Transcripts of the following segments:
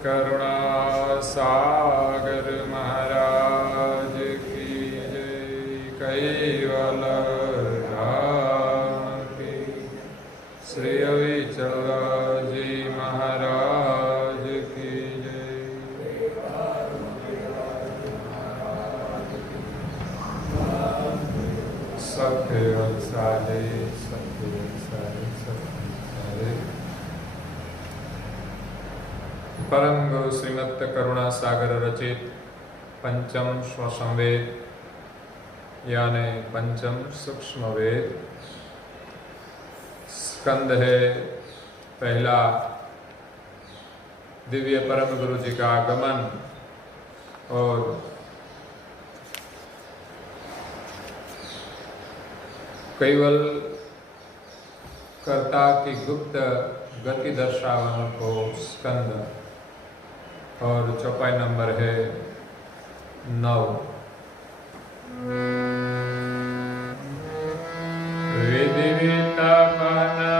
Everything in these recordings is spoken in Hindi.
करुणा सागर महाराज की जय। कैवल राम की श्री अविचल जी महाराज की जय। सत्य वत्साले सत्य वत्साले सत्य। परम गुरु श्रीमद् करुणा सागर रचित पंचम स्वसंवेद यानी पंचम सूक्ष्म वेद स्कंद है पहला। दिव्य परम गुरु जी का आगमन और कैवल कर्ता की गुप्त गति दर्शावन को स्कंद और चौपाई नंबर है 9। विधि वितपना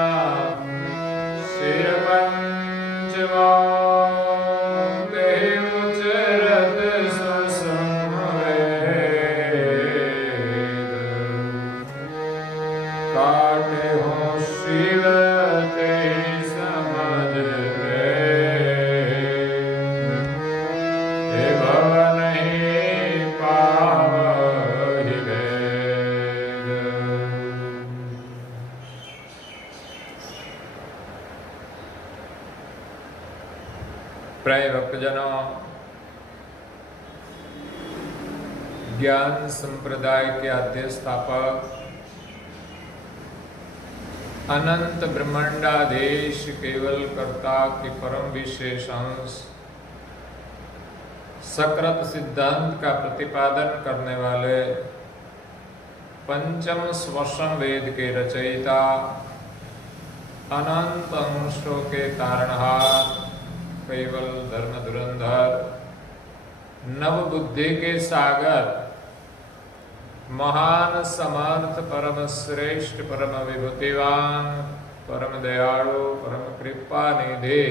शिर पंचमो देव चरत सुसंवेद काटे हो शिव ते समझ प्राय भक्तजनों, ज्ञान संप्रदाय के आद्य स्थापक अनंत ब्रह्मांडाधीश केवल कर्ता के परम विशेष अंश सकृत सिद्धांत का प्रतिपादन करने वाले पंचम स्वसम वेद के रचयिता अनंत अंशों के तारणहार केवल धर्म धुरंधर नव बुद्धि के सागर महान समर्थ परम श्रेष्ठ परम विभूतिवान परम दयालु परम कृपा निधि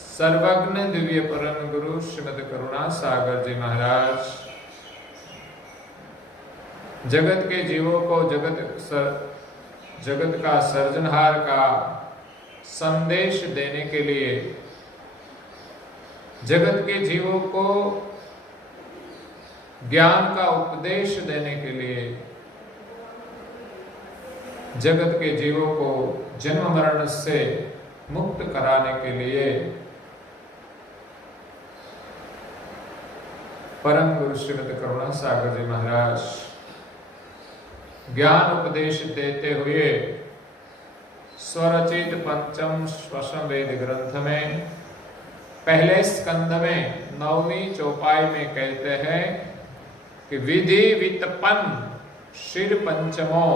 सर्वज्ञ दिव्य परम गुरु श्रीमद् करुणा सागर जी महाराज जगत के जीवों को जगत का सर्जनहार का संदेश देने के लिए, जगत के जीवों को ज्ञान का उपदेश देने के लिए, जगत के जीवों को जन्म मरण से मुक्त कराने के लिए परम गुरु श्रीमद् करुणा सागर जी महाराज ज्ञान उपदेश देते हुए स्वरचित पंचम स्वसम वेद ग्रंथ में पहले स्कंद में 9वीं चौपाई में कहते हैं कि विधि वितपन शिर पंचमो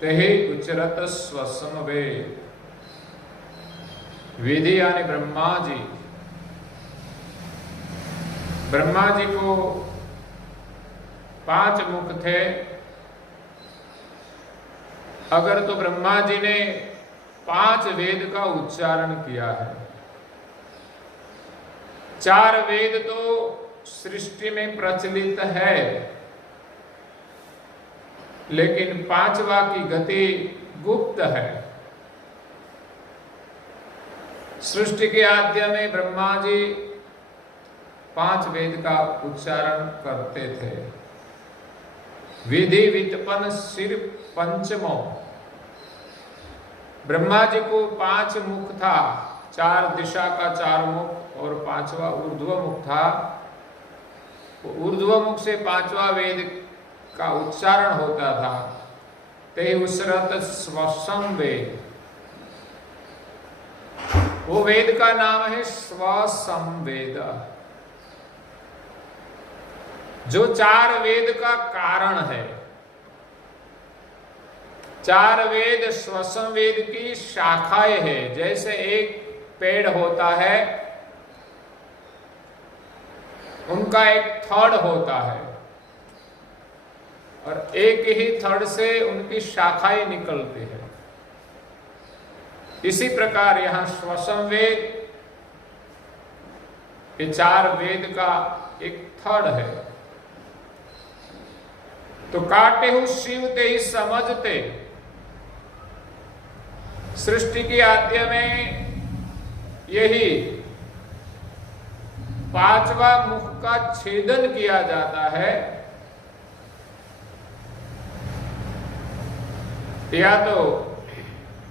तेहि उचरत स्वसम वेद। विधि यानी ब्रह्मा जी। ब्रह्मा जी को 5 मुख थे। अगर तो ब्रह्मा जी ने 5 वेद का उच्चारण किया है। 4 वेद तो सृष्टि में प्रचलित है, लेकिन 5वां की गति गुप्त है। सृष्टि के आद्य में ब्रह्मा जी 5 वेद का उच्चारण करते थे। विधि वितपन शिर पंचमो। ब्रह्मा जी को 5 मुख था, 4 दिशा का 4 मुख और 5वां ऊर्ध्व मुख था। ऊर्ध्व मुख से 5वां वेद का उच्चारण होता था। ते उसरत स्वसम वेद। वो वेद का नाम है स्वसम वेद, जो 4 वेद का कारण है। 4 वेद स्वसम वेद की शाखाएं हैं। जैसे एक पेड़ होता है, उनका एक थड़ होता है और एक ही थड़ से उनकी शाखाएं निकलती है। इसी प्रकार यहाँ स्वसम वेद ये 4 वेद का एक थर्ड है। तो काटे हु शिव ते ही समझते, सृष्टि की आद्य में यही 5वां मुख का छेदन किया जाता है। या तो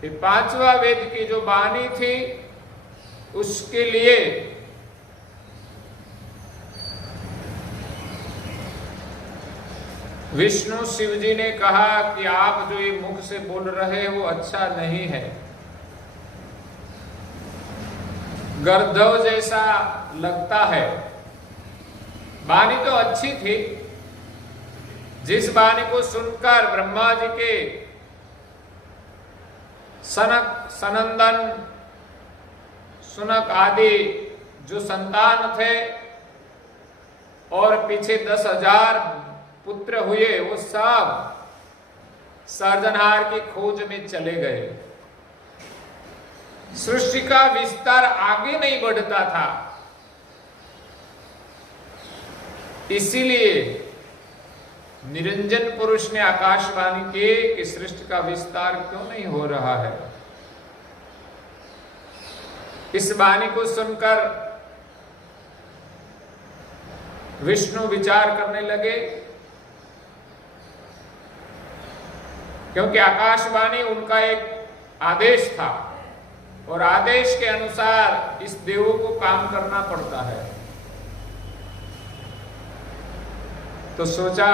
ये 5वां वेद की जो वाणी थी उसके लिए विष्णु शिव जी ने कहा कि आप जो ये मुख से बोल रहे हैं वो अच्छा नहीं है, गर्दव जैसा लगता है। वाणी तो अच्छी थी, जिस वाणी को सुनकर ब्रह्मा जी के सनक सनंदन सुनक आदि जो संतान थे और पीछे 10,000 पुत्र हुए, वो सब सर्जनहार की खोज में चले गए। सृष्टि का विस्तार आगे नहीं बढ़ता था, इसीलिए निरंजन पुरुष ने आकाशवाणी की कि सृष्टि का विस्तार क्यों नहीं हो रहा है। इस वाणी को सुनकर विष्णु विचार करने लगे, क्योंकि आकाशवाणी उनका एक आदेश था और आदेश के अनुसार इस देवों को काम करना पड़ता है। तो सोचा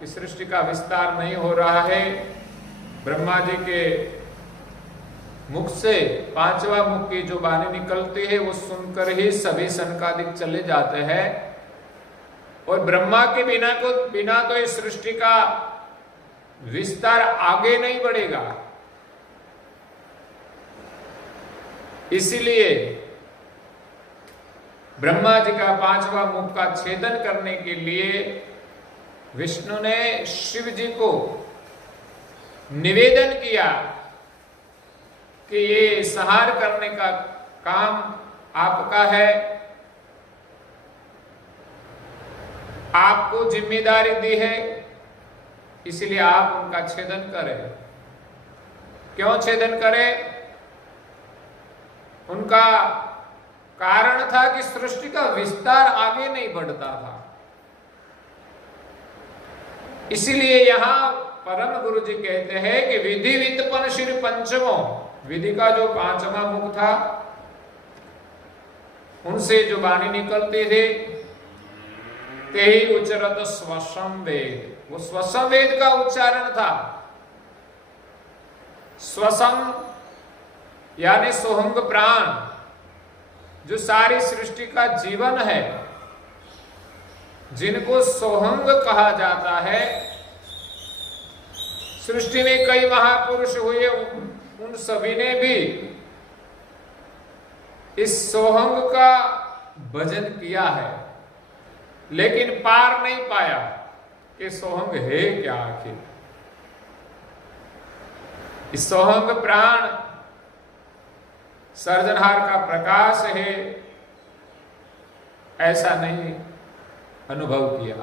कि सृष्टि का विस्तार नहीं हो रहा है। ब्रह्मा जी के मुख से 5वां मुख की जो वाणी निकलती है वो सुनकर ही सभी सनकादिक चले जाते हैं और ब्रह्मा के बिना तो इस सृष्टि का विस्तार आगे नहीं बढ़ेगा। इसीलिए ब्रह्मा जी का 5वां मुख का छेदन करने के लिए विष्णु ने शिव जी को निवेदन किया कि ये संहार करने का काम आपका है, आपको जिम्मेदारी दी है, इसलिए आप उनका छेदन करें। क्यों छेदन करें? उनका कारण था कि सृष्टि का विस्तार आगे नहीं बढ़ता था। इसीलिए यहां परम गुरु जी कहते हैं कि विधि वित्पन श्री पंचमो, विधि का जो 5वां मुख था उनसे जो वाणी निकलते थे ते ही उच्चरत स्वसम वेद, वो स्वसम वेद का उच्चारण था। स्वसम यानी सोहंग प्राण, जो सारी सृष्टि का जीवन है, जिनको सोहंग कहा जाता है। सृष्टि में कई महापुरुष हुए, उन सभी ने भी इस सोहंग का भजन किया है, लेकिन पार नहीं पाया कि सोहंग है क्या आखिर। इस सोहंग प्राण सर्जनहार का प्रकाश है, ऐसा नहीं अनुभव किया।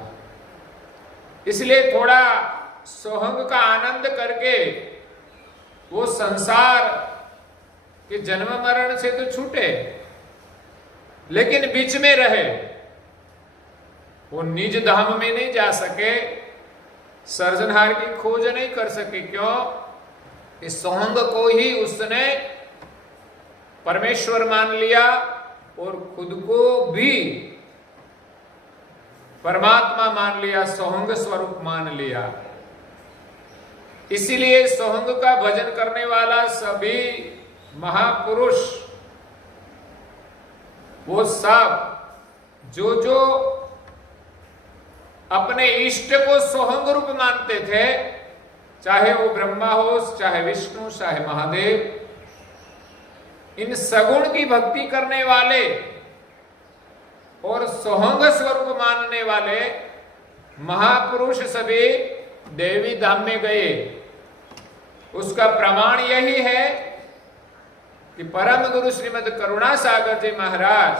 इसलिए थोड़ा सोहंग का आनंद करके वो संसार के जन्म मरण से तो छूटे, लेकिन बीच में रहे, वो निज धाम में नहीं जा सके, सर्जनहार की खोज नहीं कर सके। क्यों? इस सोहंग को ही उसने परमेश्वर मान लिया और खुद को भी परमात्मा मान लिया, सोहंग स्वरूप मान लिया। इसीलिए सोहंग का भजन करने वाला सभी महापुरुष, वो सब जो अपने इष्ट को सोहंग रूप मानते थे, चाहे वो ब्रह्मा हो, चाहे विष्णु, चाहे महादेव, इन सगुण की भक्ति करने वाले और सोहंग स्वरूप मानने वाले महापुरुष सभी देवी धाम में गए। उसका प्रमाण यही है कि परम गुरु श्रीमद करुणा सागर जी महाराज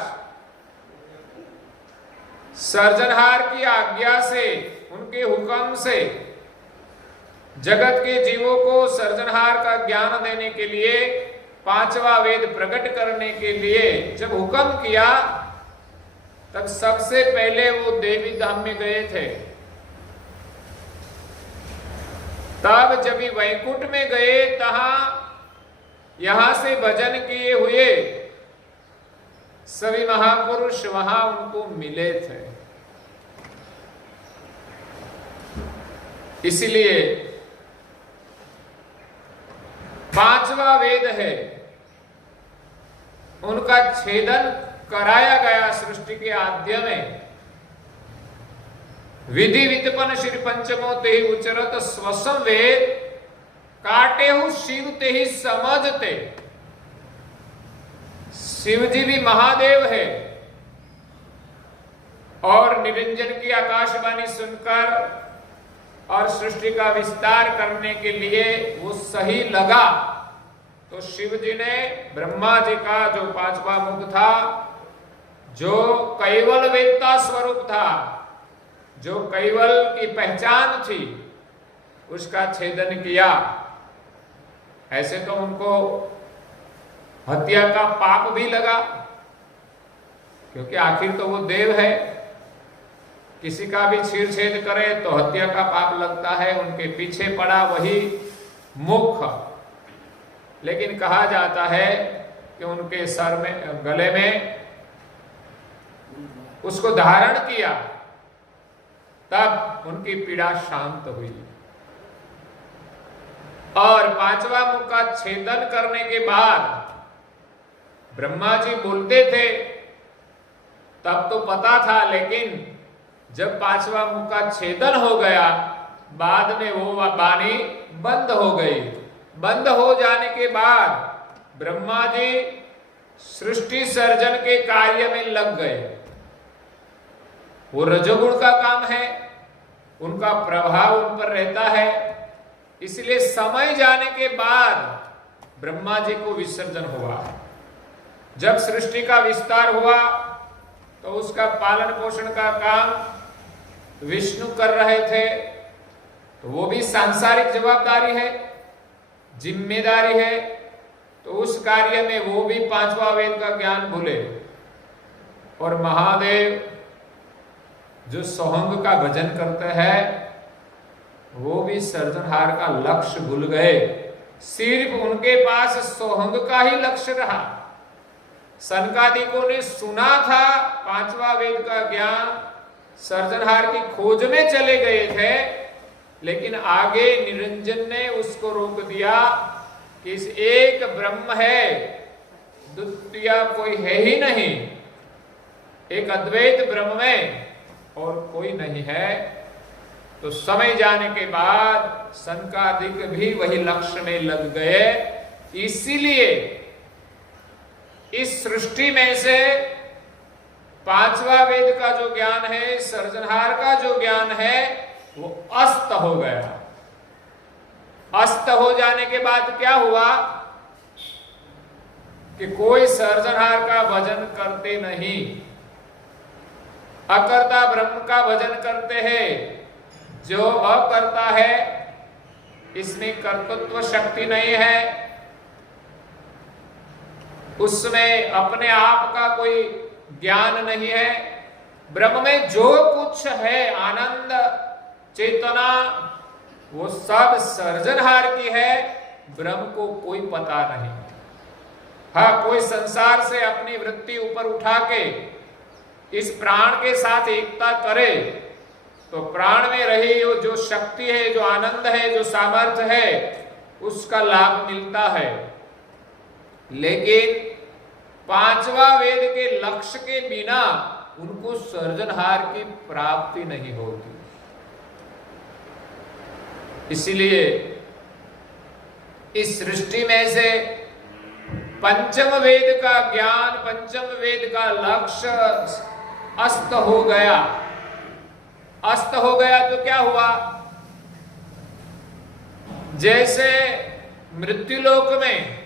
सर्जनहार की आज्ञा से, उनके हुक्म से जगत के जीवों को सर्जनहार का ज्ञान देने के लिए, पांचवा वेद प्रकट करने के लिए जब हुक्म किया, तब सबसे पहले वो देवी धाम में गए थे। तब जब वैकुंठ में गए, यहां से भजन किए हुए सभी महापुरुष वहां उनको मिले थे। इसलिए पांचवा वेद है, उनका छेदन कराया गया सृष्टि के आद्य में। विधि वितपन श्री पंचमो ते उचरत स्वसम वेद, काटे हु शिव ते ही समझते। शिव जी भी महादेव है और निरंजन की आकाशवाणी सुनकर और सृष्टि का विस्तार करने के लिए वो सही लगा, तो शिव जी ने ब्रह्मा जी का जो पांचवा मुख था, जो कैवल वेदता स्वरूप था, जो कैवल की पहचान थी, उसका छेदन किया। ऐसे तो उनको हत्या का पाप भी लगा, क्योंकि आखिर तो वो देव है, किसी का भी छेद करे तो हत्या का पाप लगता है। उनके पीछे पड़ा वही मुख, लेकिन कहा जाता है कि उनके सर में, गले में उसको धारण किया, तब उनकी पीड़ा शांत हुई। और पांचवा मुख का छेदन करने के बाद ब्रह्मा जी बोलते थे, तब तो पता था, लेकिन जब पांचवा मुख का छेदन हो गया, बाद में वो वाणी बंद हो गई। बंद हो जाने के बाद ब्रह्मा जी सृष्टि सर्जन के कार्य में लग गए। वो रजोगुण का काम है, उनका प्रभाव उन पर रहता है, इसलिए समय जाने के बाद ब्रह्मा जी को विसर्जन हुआ। जब सृष्टि का विस्तार हुआ तो उसका पालन पोषण का काम विष्णु कर रहे थे, तो वो भी सांसारिक जवाबदारी है, जिम्मेदारी है, तो उस कार्य में वो भी पांचवा वेद का ज्ञान भूले। और महादेव जो सोहंग का भजन करते हैं, वो भी सर्जनहार का लक्ष्य भूल गए। सिर्फ उनके पास सोहंग का ही लक्ष्य रहा। सनकादिकों ने सुना था पांचवा वेद का ज्ञान, सर्जनहार की खोज में चले गए थे, लेकिन आगे निरंजन ने उसको रोक दिया कि इस एक ब्रह्म है, द्वितीय कोई है ही नहीं, एक अद्वैत ब्रह्म में और कोई नहीं है। तो समय जाने के बाद सनकादिक भी वही लक्ष्य में लग गए। इसीलिए इस सृष्टि में से पांचवा वेद का जो ज्ञान है, सर्जनहार का जो ज्ञान है, वो अस्त हो गया। अस्त हो जाने के बाद क्या हुआ कि कोई सर्जनहार का भजन करते नहीं, अकर्ता ब्रह्म का भजन करते हैं। जो अकर्ता है, इसमें कर्तृत्व शक्ति नहीं है, उसमें अपने आप का कोई ज्ञान नहीं है। ब्रह्म में जो कुछ है, आनंद चेतना, वो सब सर्जनहार की है, ब्रह्म को कोई पता नहीं। हाँ, कोई संसार से अपनी वृत्ति ऊपर उठा के इस प्राण के साथ एकता करे, तो प्राण में रही वो जो शक्ति है, जो आनंद है, जो सामर्थ्य है, उसका लाभ मिलता है। लेकिन पांचवा वेद के लक्ष्य के बिना उनको सर्जनहार की प्राप्ति नहीं होती। इसलिए इस सृष्टि में से पंचम वेद का ज्ञान, पंचम वेद का लक्ष्य अस्त हो गया। अस्त हो गया तो क्या हुआ? जैसे मृत्युलोक में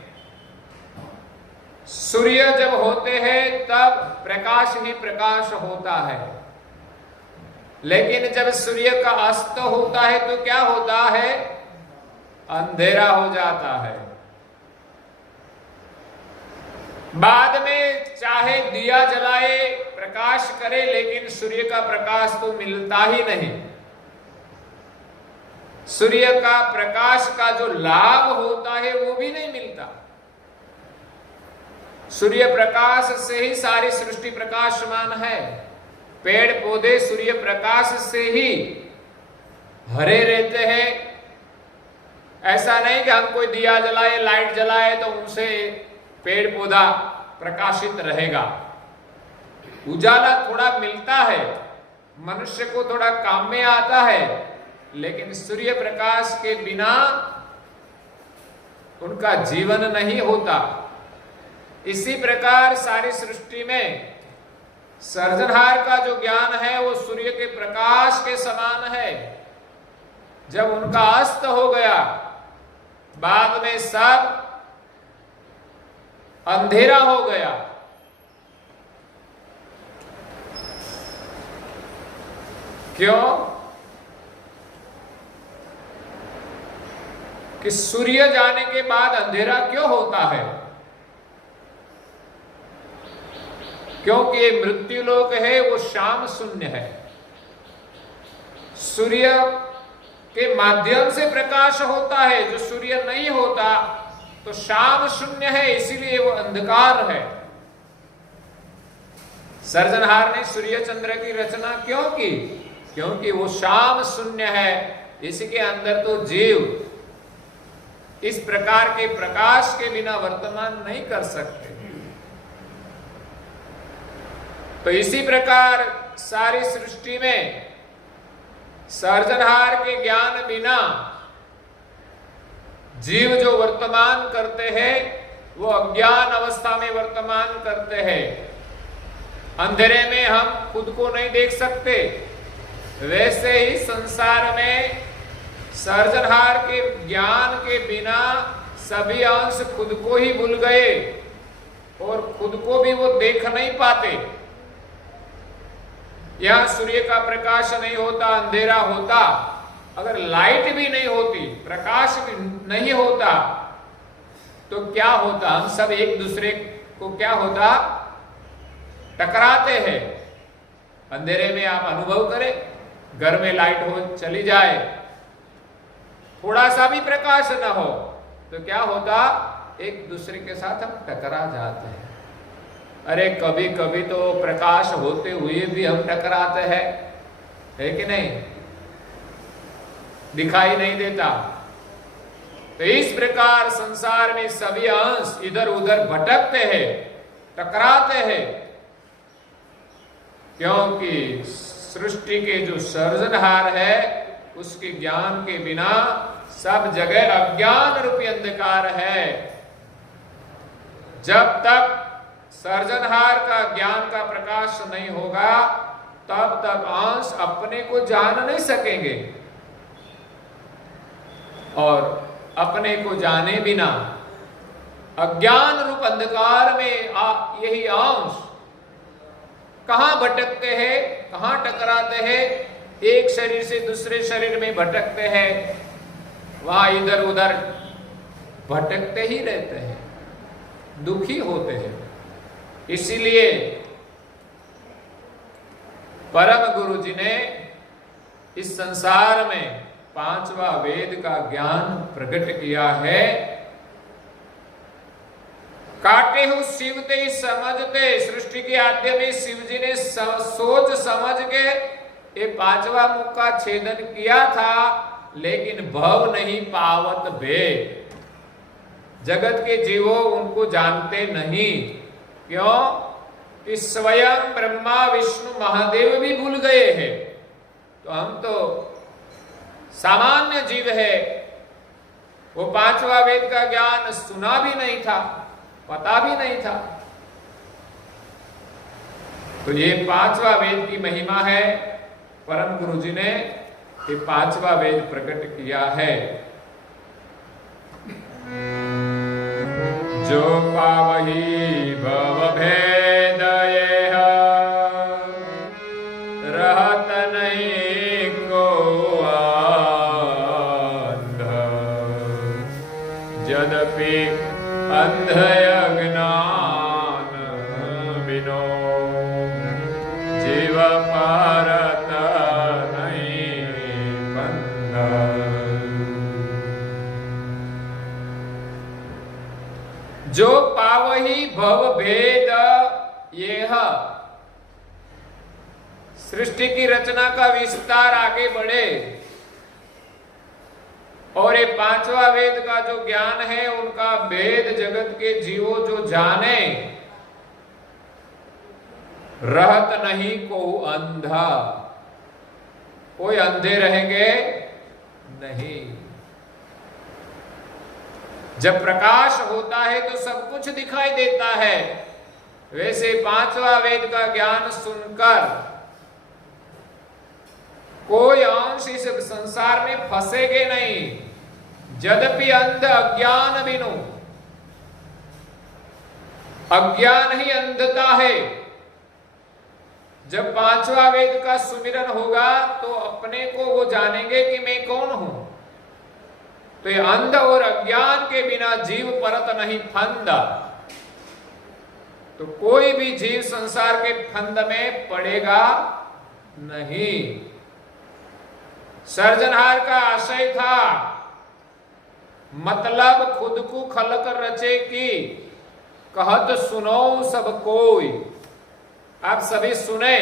सूर्य जब होते हैं तब प्रकाश ही प्रकाश होता है, लेकिन जब सूर्य का अस्त होता है तो क्या होता है? अंधेरा हो जाता है। बाद में चाहे दिया जलाए, प्रकाश करे, लेकिन सूर्य का प्रकाश तो मिलता ही नहीं। सूर्य का प्रकाश का जो लाभ होता है वो भी नहीं मिलता। सूर्य प्रकाश से ही सारी सृष्टि प्रकाशमान है। पेड़ पौधे सूर्य प्रकाश से ही हरे रहते हैं। ऐसा नहीं कि हम कोई दिया जलाए, लाइट जलाए तो उनसे पेड़ पौधा प्रकाशित रहेगा। उजाला थोड़ा मिलता है, मनुष्य को थोड़ा काम में आता है, लेकिन सूर्य प्रकाश के बिना उनका जीवन नहीं होता। इसी प्रकार सारी सृष्टि में सर्जनहार का जो ज्ञान है वो सूर्य के प्रकाश के समान है। जब उनका अस्त हो गया, बाद में सब अंधेरा हो गया। क्यों? कि सूर्य जाने के बाद अंधेरा क्यों होता है? क्योंकि ये मृत्युलोक है, वो शाम शून्य है। सूर्य के माध्यम से प्रकाश होता है। जो सूर्य नहीं होता तो शाम शून्य है, इसीलिए वो अंधकार है। सर्जनहार ने सूर्य चंद्र की रचना क्यों की? क्योंकि वो शाम शून्य है। इसके अंदर तो जीव इस प्रकार के प्रकाश के बिना वर्तमान नहीं कर सकते। तो इसी प्रकार सारी सृष्टि में सर्जनहार के ज्ञान बिना जीव जो वर्तमान करते हैं वो अज्ञान अवस्था में वर्तमान करते हैं। अंधेरे में हम खुद को नहीं देख सकते, वैसे ही संसार में सर्जनहार के ज्ञान के बिना सभी अंश खुद को ही भूल गए और खुद को भी वो देख नहीं पाते। यहां सूर्य का प्रकाश नहीं होता, अंधेरा होता। अगर लाइट भी नहीं होती, प्रकाश भी नहीं होता, तो क्या होता? हम सब एक दूसरे को क्या होता? टकराते हैं। अंधेरे में आप अनुभव करें, घर में लाइट हो चली जाए, थोड़ा सा भी प्रकाश ना हो तो क्या होता? एक दूसरे के साथ हम टकरा जाते हैं। अरे कभी कभी तो प्रकाश होते हुए भी हम टकराते हैं, है कि नहीं? दिखाई नहीं देता। तो इस प्रकार संसार में सभी अंश इधर उधर भटकते हैं, टकराते हैं, क्योंकि सृष्टि के जो सर्जनहार है उसके ज्ञान के बिना सब जगह अज्ञान रूपी अंधकार है। जब तक सर्जनहार का ज्ञान का प्रकाश नहीं होगा तब तक अंश अपने को जान नहीं सकेंगे, और अपने को जाने बिना अज्ञान रूप अंधकार में यही अंश कहां भटकते हैं, कहां टकराते हैं? एक शरीर से दूसरे शरीर में भटकते हैं, वहां इधर उधर भटकते ही रहते हैं, दुखी होते हैं। इसीलिए परम गुरु जी ने इस संसार में पांचवा वेद का ज्ञान प्रकट किया है। काटे हु शिव ते समझते, सृष्टि के आद्य में शिव जी ने सोच समझ के ये पांचवा मुख का छेदन किया था, लेकिन भव नहीं पावत बे। जगत के जीवों उनको जानते नहीं। क्यों? कि स्वयं ब्रह्मा विष्णु महादेव भी भूल गए हैं। तो हम तो सामान्य जीव है, वो पांचवा वेद का ज्ञान सुना भी नहीं था, पता भी नहीं था। तो ये पांचवा वेद की महिमा है। परम गुरु जी ने ये पांचवा वेद प्रकट किया है। जो पावही भव भेद रहत नहीं यद्यपि अंधय अज्ञान बिनो जीव पारत नहीं बंधा। जो पावही भव भेद यह सृष्टि की रचना का विस्तार आगे बढ़े और ये पांचवा वेद का जो ज्ञान है उनका भेद जगत के जीवों जो जाने, रहत नहीं को अंधा, कोई अंधे रहेंगे नहीं। जब प्रकाश होता है तो सब कुछ दिखाई देता है, वैसे पांचवा वेद का ज्ञान सुनकर कोई अंश इस संसार में फंसेगे नहीं। यद्यपि अंध अज्ञान बिनु, अज्ञान ही अंधता है। जब पांचवा वेद का सुमिरन होगा तो अपने को वो जानेंगे कि मैं कौन हूं। तो ये अंध और अज्ञान के बिना जीव परत नहीं फंदा। तो कोई भी जीव संसार के फंद में पड़ेगा नहीं। सर्जनहार का आशय था, मतलब खुद को खलक रचे की कहत सुनो सब कोई। आप सभी सुने।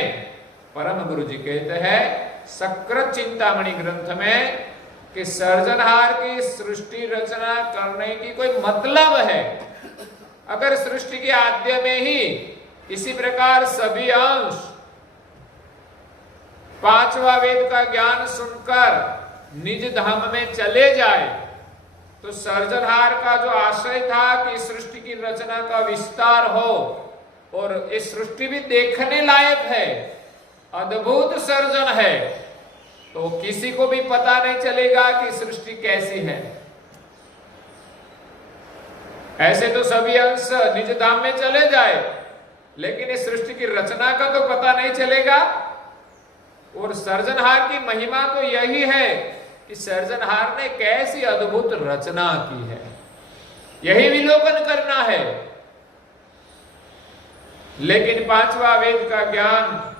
परम गुरु जी कहते हैं सकृत चिंतामणि ग्रंथ में कि सर्जनहार की सृष्टि रचना करने की कोई मतलब है। अगर सृष्टि के आद्य में ही इसी प्रकार सभी अंश पांचवा वेद का ज्ञान सुनकर निज धाम में चले जाए तो सर्जनहार का जो आशय था कि सृष्टि की रचना का विस्तार हो और ये सृष्टि भी देखने लायक है, अद्भुत सर्जन है, तो किसी को भी पता नहीं चलेगा कि सृष्टि कैसी है। ऐसे तो सभी अंश निज धाम में चले जाए, लेकिन इस सृष्टि की रचना का तो पता नहीं चलेगा। और सर्जनहार की महिमा तो यही है कि सर्जनहार ने कैसी अद्भुत रचना की है, यही विलोकन करना है। लेकिन पांचवा वेद का ज्ञान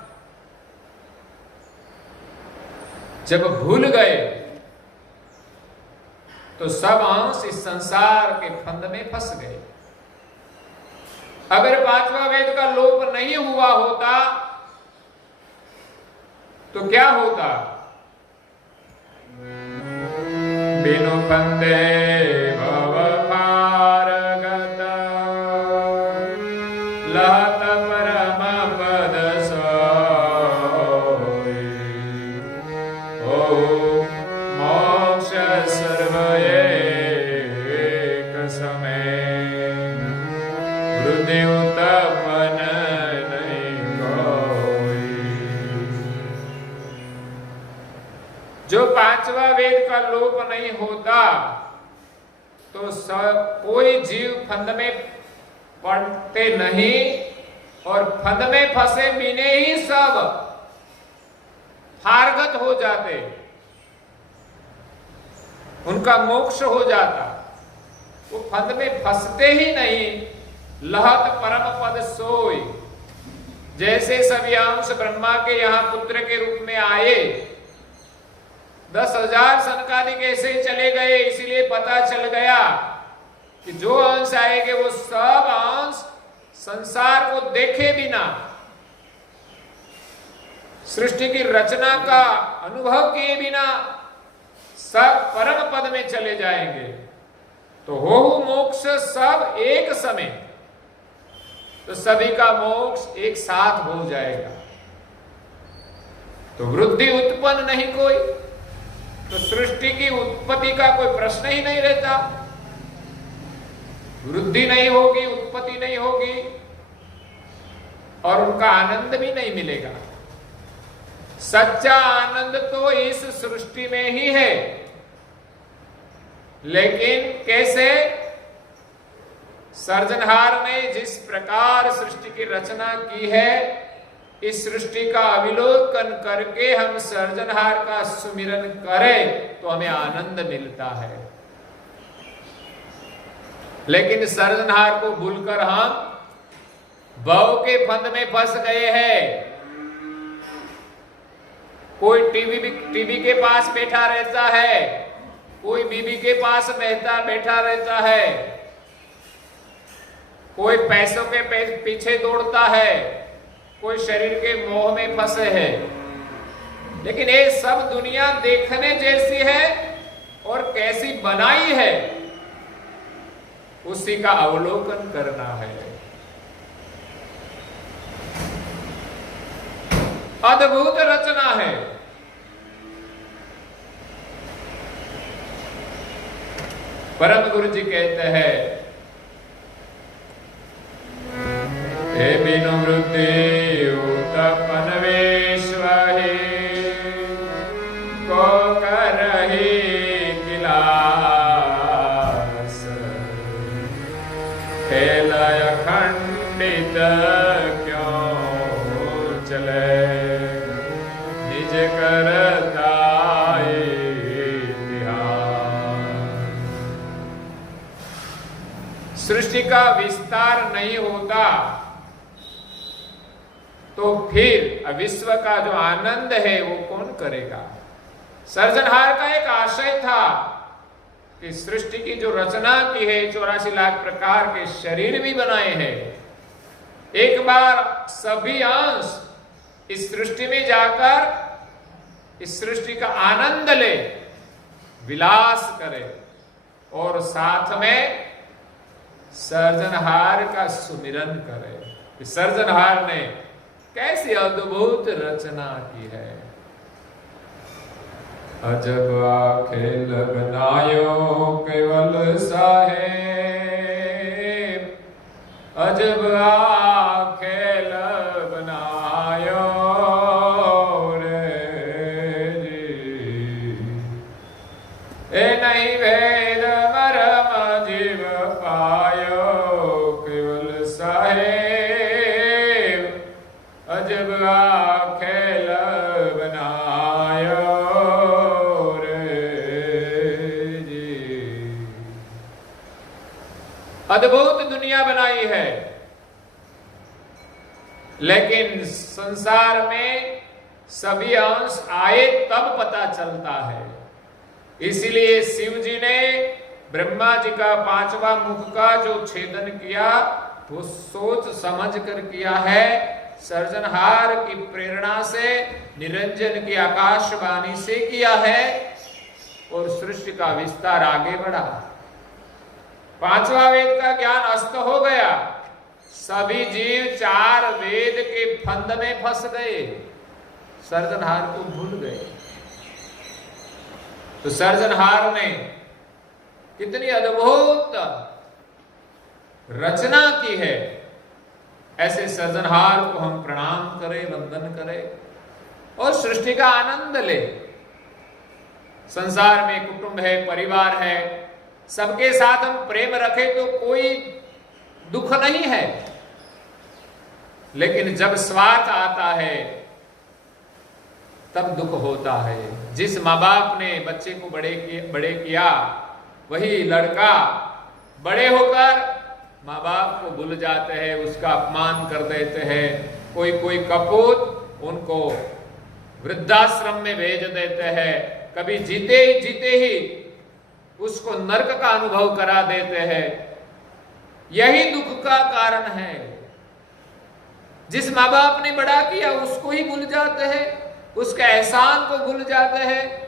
जब भूल गए तो सब अंश इस संसार के फंद में फंस गए। अगर पांचवा वेद का लोप नहीं हुआ होता तो क्या होता? बिनु फंदे भव पारगत लहत परम पद सोई। ओ मोक्ष सर्व एक समय वृद्धि उत्पन्न नहीं कोई। जो पांचवा वेद का लोप नहीं होता तो कोई जीव फंद में पड़ते नहीं और फंद में फंसे बिने ही सब हारगत हो जाते, उनका मोक्ष हो जाता। वो फंद में फंसते ही नहीं। लहत परम पद सोई। जैसे सभी अंश ब्रह्मा के यहां पुत्र के रूप में आए, 10,000 सनकादिक ऐसे ही चले गए, इसीलिए पता चल गया कि जो अंश आएंगे वो सब अंश संसार को देखे बिना, सृष्टि की रचना का अनुभव किए बिना सब परम पद में चले जाएंगे। तो हो मोक्ष सब एक समय, तो सभी का मोक्ष एक साथ हो जाएगा। तो वृद्धि उत्पन्न नहीं कोई, तो सृष्टि की उत्पत्ति का कोई प्रश्न ही नहीं रहता। वृद्धि नहीं होगी, उत्पत्ति नहीं होगी और उनका आनंद भी नहीं मिलेगा। सच्चा आनंद तो इस सृष्टि में ही है, लेकिन कैसे? सर्जनहार ने जिस प्रकार सृष्टि की रचना की है, इस सृष्टि का अविलोकन करके हम सर्जनहार का सुमिरन करें तो हमें आनंद मिलता है। लेकिन सर्जनहार को भूलकर हम भव के फंद में फंस गए हैं। कोई टीवी के पास बैठा रहता है, कोई बीबी के पास बैठा रहता है, कोई पैसों के पीछे दौड़ता है, कोई शरीर के मोह में फंसे है। लेकिन ये सब दुनिया देखने जैसी है और कैसी बनाई है उसी का अवलोकन करना है। अद्भुत रचना है। परम गुरु जी कहते हैं, हे बिनु वृत्ति उत्पन्न विश्वहि को करहि किलास, खेलय खंडित क्यों चले, निज करता सृष्टि का विस्तार नहीं होता तो फिर विश्व का जो आनंद है वो कौन करेगा। सर्जनहार का एक आशय था कि सृष्टि की जो रचना की है, 84 लाख प्रकार के शरीर भी बनाए हैं, एक बार सभी अंश इस सृष्टि में जाकर इस सृष्टि का आनंद ले, विलास करे और साथ में सर्जनहार का सुमिरन करे। सर्जनहार ने कैसी अद्भुत रचना की है। अजब आखेल बनायो केवल साहेब, अजब आखेल बनायो रे जी, ए नहीं भेद मरम जीव पायो केवल साहेब, अजब आखेल बनायो रे जी। अद्भुत दुनिया बनाई है, लेकिन संसार में सभी अंश आए तब पता चलता है। इसीलिए शिव जी ने ब्रह्मा जी का 5वां मुख का जो छेदन किया वो सोच समझ कर किया है, सर्जनहार की प्रेरणा से, निरंजन की आकाशवाणी से किया है और सृष्टि का विस्तार आगे बढ़ा। 5वां वेद का ज्ञान अस्त हो गया, सभी जीव 4 वेद के फंद में फंस गए, सर्जनहार को भूल गए। तो सर्जनहार ने कितनी अद्भुत रचना की है। ऐसे सर्जनहार को हम प्रणाम करें, वंदन करें और सृष्टि का आनंद ले। संसार में कुटुंब है, परिवार है, सबके साथ हम प्रेम रखें तो कोई दुख नहीं है, लेकिन जब स्वार्थ आता है तब दुख होता है। जिस माँ बाप ने बच्चे को बड़े किया वही लड़का बड़े होकर माँ बाप को भूल जाते हैं, उसका अपमान कर देते हैं। कोई कपूत उनको वृद्धाश्रम में भेज देते हैं, कभी जीते ही उसको नरक का अनुभव करा देते हैं। यही दुख का कारण है। जिस माँ बाप ने बड़ा किया उसको ही भूल जाते हैं, उसके एहसान को भूल जाते हैं।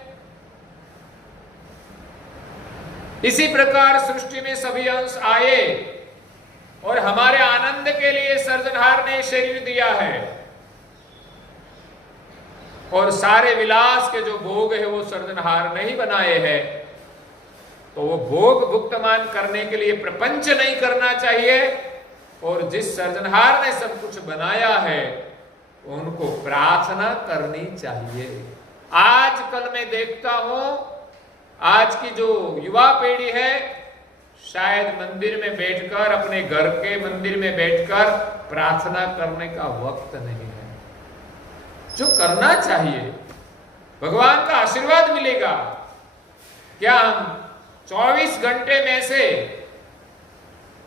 इसी प्रकार सृष्टि में सभी अंश आए और हमारे आनंद के लिए सर्जनहार ने शरीर दिया है और सारे विलास के जो भोग है वो सर्जनहार नहीं बनाए हैं। तो वो भोग भुक्तमान करने के लिए प्रपंच नहीं करना चाहिए और जिस सर्जनहार ने सब कुछ बनाया है उनको प्रार्थना करनी चाहिए। आजकल मैं देखता हूं, आज की जो युवा पीढ़ी है शायद मंदिर में बैठकर, अपने घर के मंदिर में बैठकर प्रार्थना करने का वक्त नहीं है। जो करना चाहिए, भगवान का आशीर्वाद मिलेगा। क्या हम 24 घंटे में से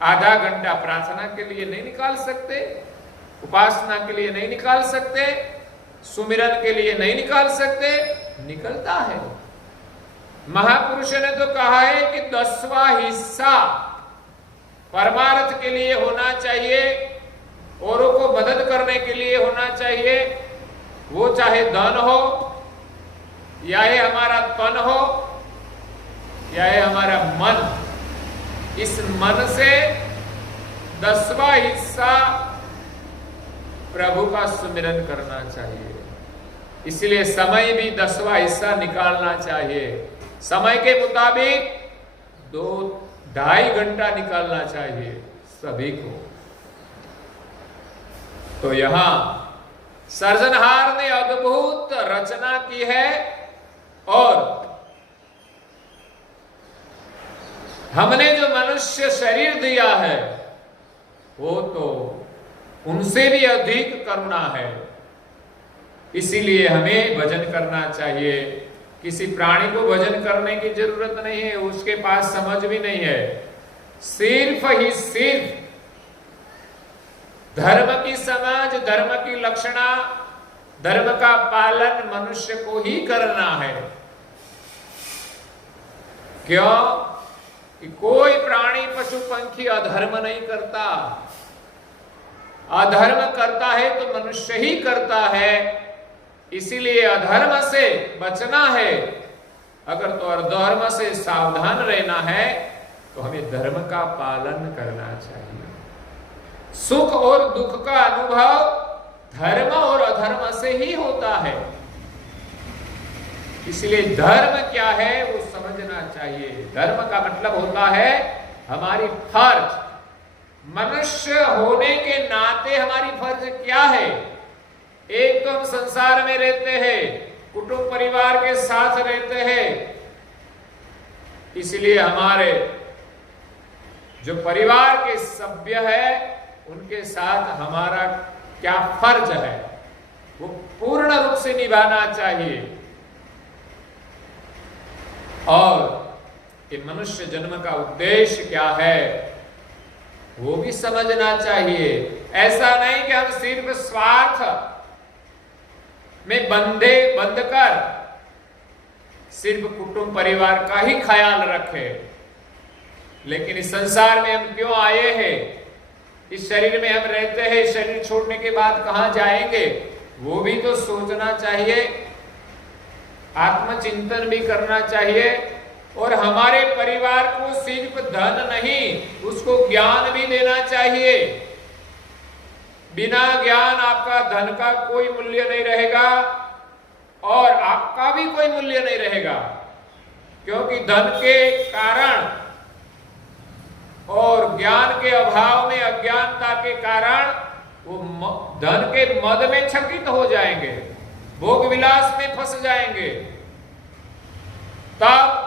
आधा घंटा प्रार्थना के लिए नहीं निकाल सकते, उपासना के लिए नहीं निकाल सकते, सुमिरन के लिए नहीं निकाल सकते? निकलता है। महापुरुष ने तो कहा है कि 10वां हिस्सा परमार्थ के लिए होना चाहिए, औरों को मदद करने के लिए होना चाहिए। वो चाहे धन हो, या ये हमारा तन हो, या ये हमारा मन। इस मन से 10वां हिस्सा प्रभु का सुमिरन करना चाहिए। इसलिए समय भी 10वां हिस्सा निकालना चाहिए। समय के मुताबिक 2-2.5 घंटा निकालना चाहिए सभी को। तो यहां सर्जनहार ने अद्भुत रचना की है, और हमने जो मनुष्य शरीर दिया है वो तो उनसे भी अधिक करुणा है। इसीलिए हमें भजन करना चाहिए। किसी प्राणी को भजन करने की जरूरत नहीं है, उसके पास समझ भी नहीं है। सिर्फ ही सिर्फ धर्म की समझ, धर्म की लक्षणा, धर्म का पालन मनुष्य को ही करना है। क्यों? कि कोई प्राणी पशु पंखी अधर्म नहीं करता। अधर्म करता है तो मनुष्य ही करता है। इसीलिए अधर्म से बचना है। अगर तो अधर्म से सावधान रहना है तो हमें धर्म का पालन करना चाहिए। सुख और दुख का अनुभव धर्म और अधर्म से ही होता है। इसलिए धर्म क्या है वो समझना चाहिए। धर्म का मतलब होता है हमारी फर्ज। मनुष्य होने के नाते हमारी फर्ज क्या है? एक तो हम संसार में रहते हैं, कुटुंब परिवार के साथ रहते हैं। इसलिए हमारे जो परिवार के सभ्य है उनके साथ हमारा क्या फर्ज है वो पूर्ण रूप से निभाना चाहिए। और ये मनुष्य जन्म का उद्देश्य क्या है वो भी समझना चाहिए। ऐसा नहीं कि हम सिर्फ स्वार्थ में बंधकर सिर्फ कुटुंब परिवार का ही ख्याल रखें। लेकिन इस संसार में हम क्यों आए हैं? इस शरीर में हम रहते हैं, शरीर छोड़ने के बाद कहां जाएंगे वो भी तो सोचना चाहिए। आत्मचिंतन भी करना चाहिए। और हमारे परिवार को सिर्फ धन नहीं, उसको ज्ञान भी देना चाहिए। बिना ज्ञान आपका धन का कोई मूल्य नहीं रहेगा और आपका भी कोई मूल्य नहीं रहेगा। क्योंकि धन के कारण और ज्ञान के अभाव में, अज्ञानता के कारण वो धन के मद में चकित हो जाएंगे, भोग विलास में फंस जाएंगे। तब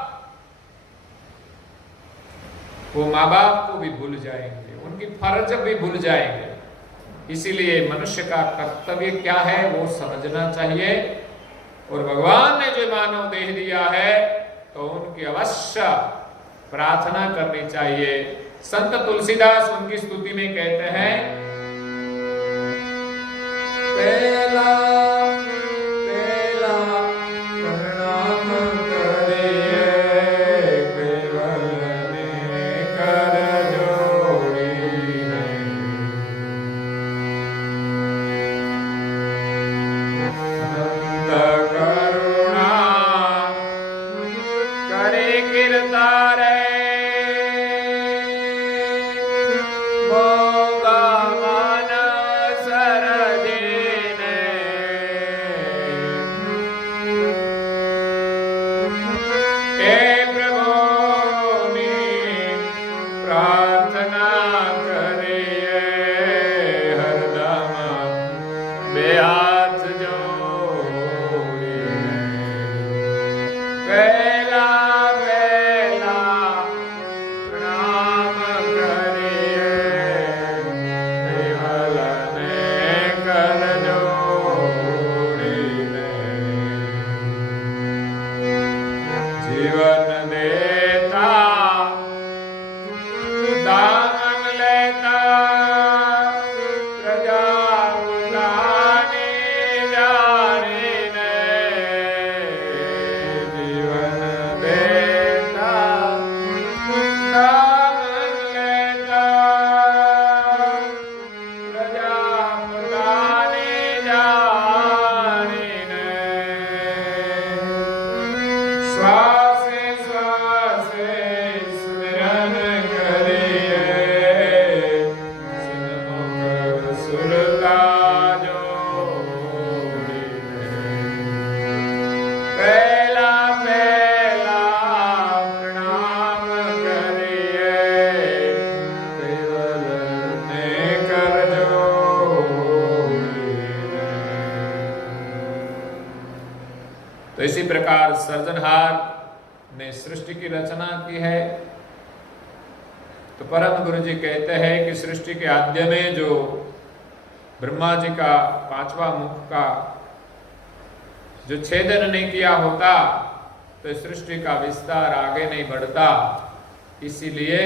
वो माँ बाप को भी भूल जाएंगे, उनकी फर्ज भी भूल जाएंगे। इसीलिए मनुष्य का कर्तव्य क्या है वो समझना चाहिए। और भगवान ने जो मानव देह दिया है तो उनकी अवश्य प्रार्थना करनी चाहिए। संत तुलसीदास उनकी स्तुति में कहते हैं, पहला जीवन देता दान प्रकार सृजनहार ने सृष्टि की रचना की है। तो परम गुरु जी कहते हैं कि सृष्टि के आद्य में जो ब्रह्मा जी का पांचवा मुख का जो छेदन नहीं किया होता तो सृष्टि का विस्तार आगे नहीं बढ़ता। इसीलिए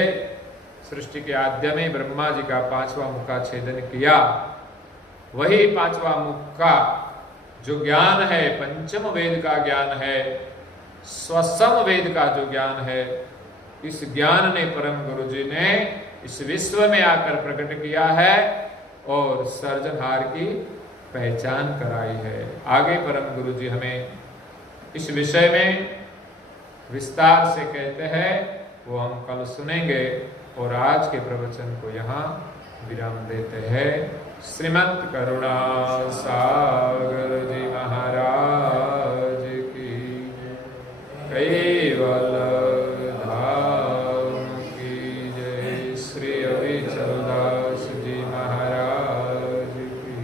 सृष्टि के आद्य में ब्रह्मा जी का पांचवा मुख का छेदन किया। वही पांचवा मुख का जो ज्ञान है, पंचम वेद का ज्ञान है, स्वसम वेद का जो ज्ञान है, इस ज्ञान ने परम गुरु जी ने इस विश्व में आकर प्रकट किया है और सृजनहार की पहचान कराई है। आगे परम गुरु जी हमें इस विषय में विस्तार से कहते हैं, वो हम कल सुनेंगे। और आज के प्रवचन को यहाँ विराम देते हैं। श्रीमद् करुणा सागर जी महाराज की, कैवल धाम की जय। श्री अविचल दास जी महाराज की।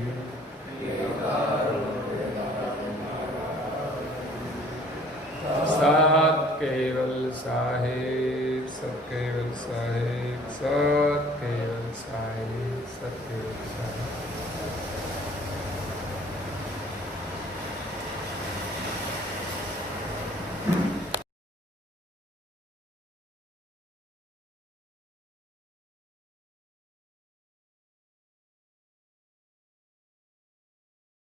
सत केवल साहेब, सत केवल साहेब, सत केवल साहेब, सत केवल साहेब।